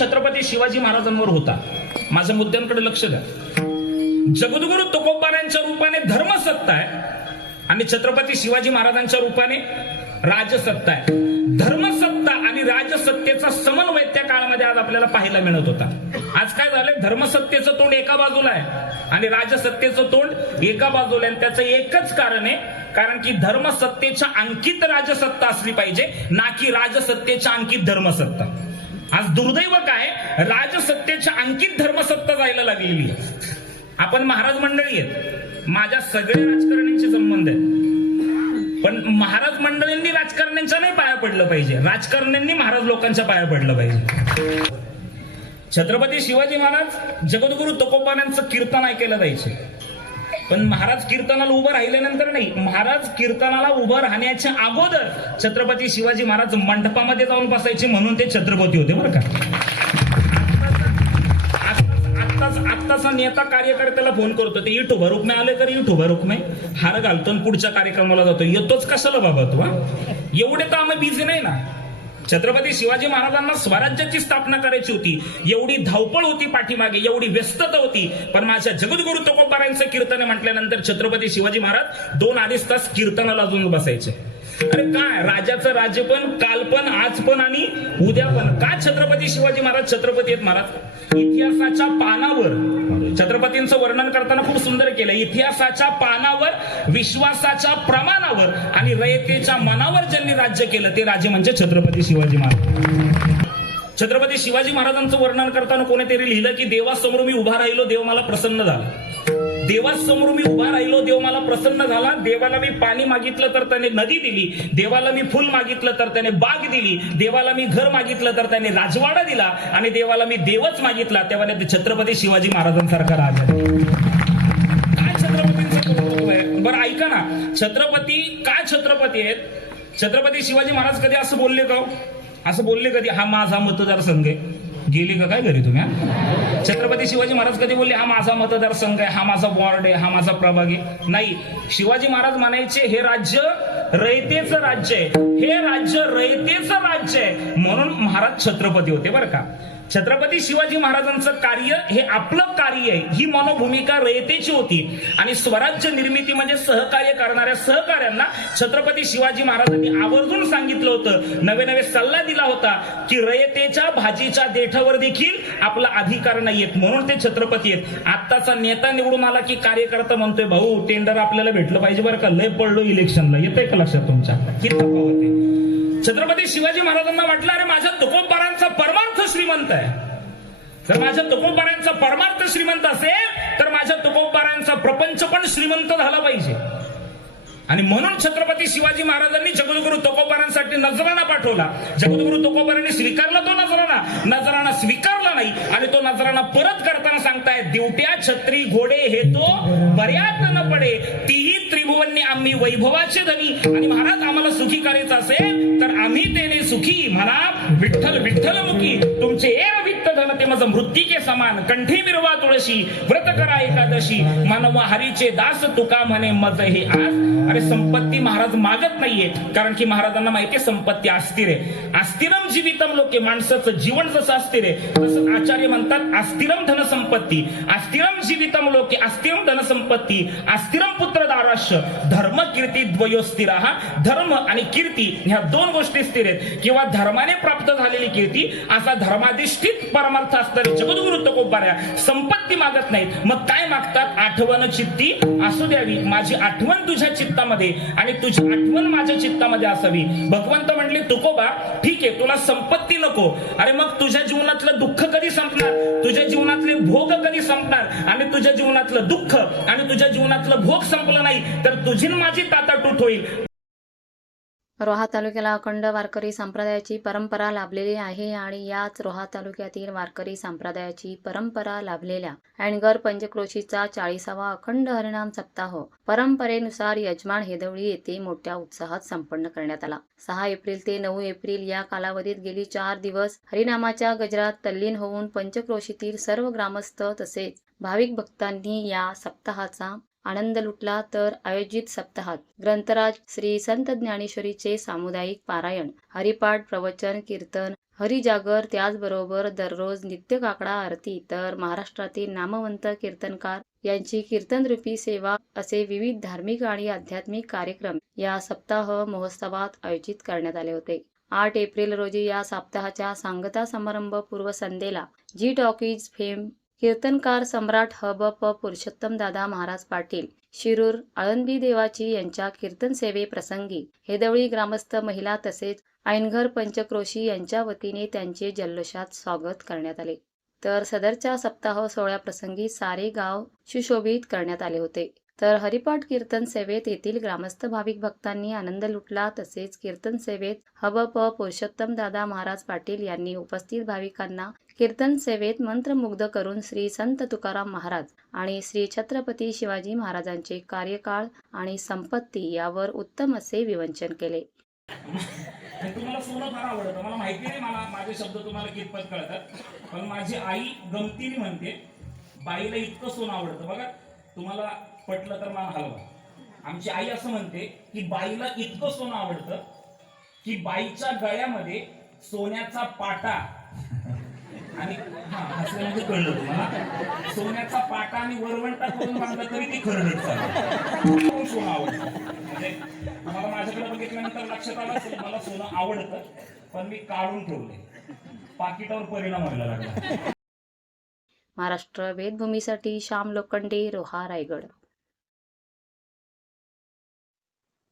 छत्रपती शिवाजी महाराजांवर होता. माझ्या मुद्द्यांकडे लक्ष द्या. जगद्गुरु तुकोबारांच्या रूपाने धर्मसत्ता आहे आणि छत्रपती शिवाजी महाराजांच्या रूपाने राजसत्ता आहे. धर्मसत्ता आणि राजसत्तेचा समन्वय त्या काळामध्ये आज आपल्याला पाहायला मिळत होता. आज काय झालंय? धर्मसत्तेचं तोंड एका बाजूला आहे आणि राजसत्तेचं तोंड एका बाजूला आहे आणि त्याचं एकच कारण आहे कारण की धर्मसत्तेच्या अंकित राजसत्ता असली पाहिजे ना की राजसत्तेच्या अंकित धर्मसत्ता. आज दुर्दैव काय? राजसत्तेच्या अंकित धर्मसत्ता जायला लागलेली आहे. आपण महाराज मंडळी आहेत. माझ्या सगळ्या राजकारण्यांशी संबंध आहे पण महाराज मंडळींनी राजकारण्यांच्या नाही पाया पडलं पाहिजे. राजकारण्यांनी महाराज लोकांच्या पाया पडलं पाहिजे. छत्रपती शिवाजी महाराज जगद्गुरु तुकोबानांचं कीर्तन ऐकायला जायचे. पण महाराज कीर्तनाला उभं राहिल्यानंतर नाही महाराज कीर्तनाला उभं राहण्याच्या अगोदर छत्रपती शिवाजी महाराज मंडपामध्ये जाऊन बसायचे म्हणून ते छत्रपती होते बरं का. नेता कार्यकर्त्याला फोन करतो ते इटू भरूक नाही आले तर इटू भरूक नाही हार घालतो आणि पुढच्या कार्यक्रमाला जातो. येतोच कशाला बाबा तू एवढे तर आम्ही बिझी नाही ना. छत्रपती शिवाजी महाराजांना स्वराज्याची स्थापना करायची होती. एवढी धावपळ होती पाठीमागे एवढी व्यस्तता होती. पण माझ्या जगद्गुरु तुकोबारांचं कीर्तन म्हटल्यानंतर छत्रपती शिवाजी महाराज दोन अडीच तास कीर्तनाला अजून बसायचे. अरे काय? राजाचं राज्य पण काल पण आज पण आणि उद्या पण का छत्रपती शिवाजी महाराज छत्रपती आहेत महाराज? इतिहासाच्या पानावर छत्रपतींचं वर्णन करताना खूप सुंदर केलं. इतिहासाच्या पानावर विश्वासाच्या प्रमाणावर आणि रयतेच्या मनावर ज्यांनी राज्य केलं ते राज्य म्हणजे छत्रपती शिवाजी महाराज. छत्रपती शिवाजी महाराजांचं वर्णन करताना कोणीतरी लिहिलं की देवासमोर मी उभा राहिलो देव मला प्रसन्न झाला. देवासमोर मी उभा राहिलो देव मला प्रसन्न झाला. देवाला मी पाणी मागितलं तर त्याने नदी दिली. देवाला मी फुल मागितलं तर त्याने बाग दिली. देवाला मी घर मागितलं तर त्याने राजवाडा दिला. आणि देवाला मी देवच मागितला. तेव्हा ते छत्रपती शिवाजी महाराजांसारखा राजा काय छत्रपतींचं आहे? बरं ऐका ना. छत्रपती काय छत्रपती आहेत? छत्रपती शिवाजी महाराज कधी असं बोलले का हो? असं बोलले कधी? हा माझा मतदारसंघ आहे. गेली का? काय घरी तुम्ही छत्रपती शिवाजी महाराज कधी बोलले हा माझा मतदारसंघ आहे हा माझा वॉर्ड आहे हा माझा प्रभाग. आहे नाही. शिवाजी महाराज म्हणायचे हे राज्य रयतेचं राज्य आहे. हे राज्य रयतेचं राज्य आहे. म्हणून महाराज छत्रपती होते बरं का? छत्रपती शिवाजी महाराजांचं कार्य हे आपलं कार्य आहे. ही मनोभूमिका रयतेची होती. आणि स्वराज्य निर्मिती म्हणजे सहकार्य करणाऱ्या सहकार्यांना छत्रपती शिवाजी महाराजांनी आवर्जून सांगितलं होतं. नवे नवे सल्ला दिला होता की रयतेच्या भाजीच्या देठावर देखील आपला अधिकार नाहीयेत म्हणून ते छत्रपती आहेत. आत्ताचा नेता निवडून आला की कार्यकर्ता म्हणतोय भाऊ टेंडर आपल्याला भेटलं पाहिजे बरं का. लय पडलो इलेक्शनला येतंय का लक्षात तुमच्या? ही तफावत आहे. छत्रपती शिवाजी महाराजांना वाटलं अरे माझ्या तुकोबारांचा परमार्थ श्रीमंत आहे. जर माझ्या तुकोबारांचा परमार्थ श्रीमंत असेल तर माझ्या तुकोबारांचा प्रपंच पण श्रीमंत झाला पाहिजे. आणि म्हणून छत्रपती शिवाजी महाराजांनी जगद्गुरु तुकोबारांसाठी नजराना पाठवला. जगद्गुरु तुकोबारांनी स्वीकारला तो नजराना नजराना स्वीकार नाही. आणि तो नजराना परत करताना सांगताय दिवट्या छत्री घोडे हे तो बऱ्याच न पडे. तीही त्रिभुवननी आम्ही वैभवाचे धनी. आणि महाराज आम्हाला सुखी करायचं असेल तर आम्ही तेने सुखी. म्हणा विठ्ठल विठ्ठल मुखी तुमचे एर वित्त धन ते माझं मृत्यूचे समान. कंठी मिरवा तुळशी व्रत करा एकादशी. मानव हरीचे दास तुका म्हणे मज हे आज. अरे संपत्ती महाराज मागत नाहीये. कारण की महाराजांना माहितीये संपत्ती अस्थिर आहे. अस्थिरम जीवितम लोके माणसाचं जीवन जसं अस्थिर आहे तसं आचार्य म्हणतात अस्थिरम धन संपत्ती अस्थिरम जीवितम लोके अस्थिरम धनसंपत्ती अस्थिरम पुत्र दाराश्य धर्म कीर्ती द्वयो स्थिर. हा धर्म आणि कीर्ती ह्या दोन गोष्टी स्थिर आहेत. किंवा धर्माने प्राप्त झालेली कीर्ती असा धर्माधिष्ठित परमार्थ असणारे जगद्गुरु तुकोबाऱ्या संपत्ती मागत नाहीत. मग काय मागतात? आठवण चित्ती असू द्यावी. माझी आठवण तुझ्या चित्तामध्ये आणि तुझी आठवण माझ्या चित्तामध्ये असावी. भगवंत म्हणले तुकोबा ठीक आहे तुला संपत्ती नको. अरे मग तुझ्या जीवनातलं दुःख कधी संपणार? तुझ्या जीवनातले भोग कधी संपणार? आणि तुझ्या जीवनातलं दुःख आणि तुझ्या जीवनातलं भोग संपलं नाही तर तुझी माझी ताटाटूट होईल. रोहा तालुक्याला अखंड वारकरी संप्रदायाची परंपरा लाभलेली आहे आणि याच रोहा तालुक्यातील वारकरी संप्रदायाची परंपरा लाभलेल्या अँडगर पंचक्रोशीचा चाळीसावा अखंड हरिणाम सप्ताह परंपरेनुसार यजमान हेदवळी येथे मोठ्या उत्साहात संपन्न करण्यात आला. सहा एप्रिल ते नऊ एप्रिल या कालावधीत गेली चार दिवस हरिनामाच्या गजरात तल्लीन होऊन पंचक्रोशीतील सर्व ग्रामस्थ तसेच भाविक भक्तांनी या सप्ताहाचा आनंद लुटला तर आयोजित सप्ताहात. ग्रंथराज श्री संत ज्ञानेश्वरीचे सामुदायिक पारायण हरिपाठ प्रवचन कीर्तन हरिजागर त्याचबरोबर दररोज नित्य काकडा आरती तर महाराष्ट्रातील नामवंत कीर्तनकार यांची कीर्तनरूपी सेवा असे विविध धार्मिक आणि आध्यात्मिक कार्यक्रम या सप्ताह महोत्सवात आयोजित करण्यात आले होते. आठ एप्रिल रोजी या सप्ताहाच्या सांगता समारंभ पूर्व संध्येला जी टॉकीज फेम कीर्तनकार सम्राट हब प पुरुषोत्तम दादा महाराज पाटील शिरूर आळंदी देवाची यांच्या कीर्तन सेवेप्रसंगी हेदवळी ग्रामस्थ महिला तसेच ऐनघर पंचक्रोशी यांच्या वतीने त्यांचे जल्लोषात स्वागत करण्यात आले. तर सदरच्या सप्ताह सोहळ्याप्रसंगी सारे गाव सुशोभित करण्यात आले होते. तर हरिपाठ कीर्तन सेवेत येथील ग्रामस्थ भाविक भक्तांनी आनंद लुटला. तसेच कीर्तन सेवेत हब प पुरुषोत्तम दादा महाराज पाटील यांनी उपस्थित भाविकांना कीर्तन सेवेत मंत्रमुग्ध करून श्री संत तुकाराम महाराज आणि श्री छत्रपती शिवाजी महाराजांचे कार्यकाळ आणि संपत्ती यावर उत्तम असे विवंचन केले. तुम्हाला सोनं फार आवडतं. मला माहिती नाही मला माझे शब्द तुम्हाला कितपत कळतात. पण माझी आई गमतीने म्हणते बाईला इतकं सोनं आवडतं. बघा तुम्हाला पटलं तर मान हलवा. आमची आई असं म्हणते की बाईला इतकं सोनं आवडतं की बाईच्या गळ्यामध्ये सोन्याचा पाटा आणि हा म्हणजे कळलं तुम्हाला? सोन्याचा पाटा आणि वरवंटा करून बांधला तरी ती खरडत चालेल. सोनं आवडतं. म्हणजे मला माझ्याकडे बघितल्यानंतर लक्षात आलं असेल मला सोनं आवडतं पण मी काढून ठेवले पाकिटावर परिणाम व्हायला लागला. महाराष्ट्र वेदभूमीसाठी श्याम लोखंडे रोहा रायगड.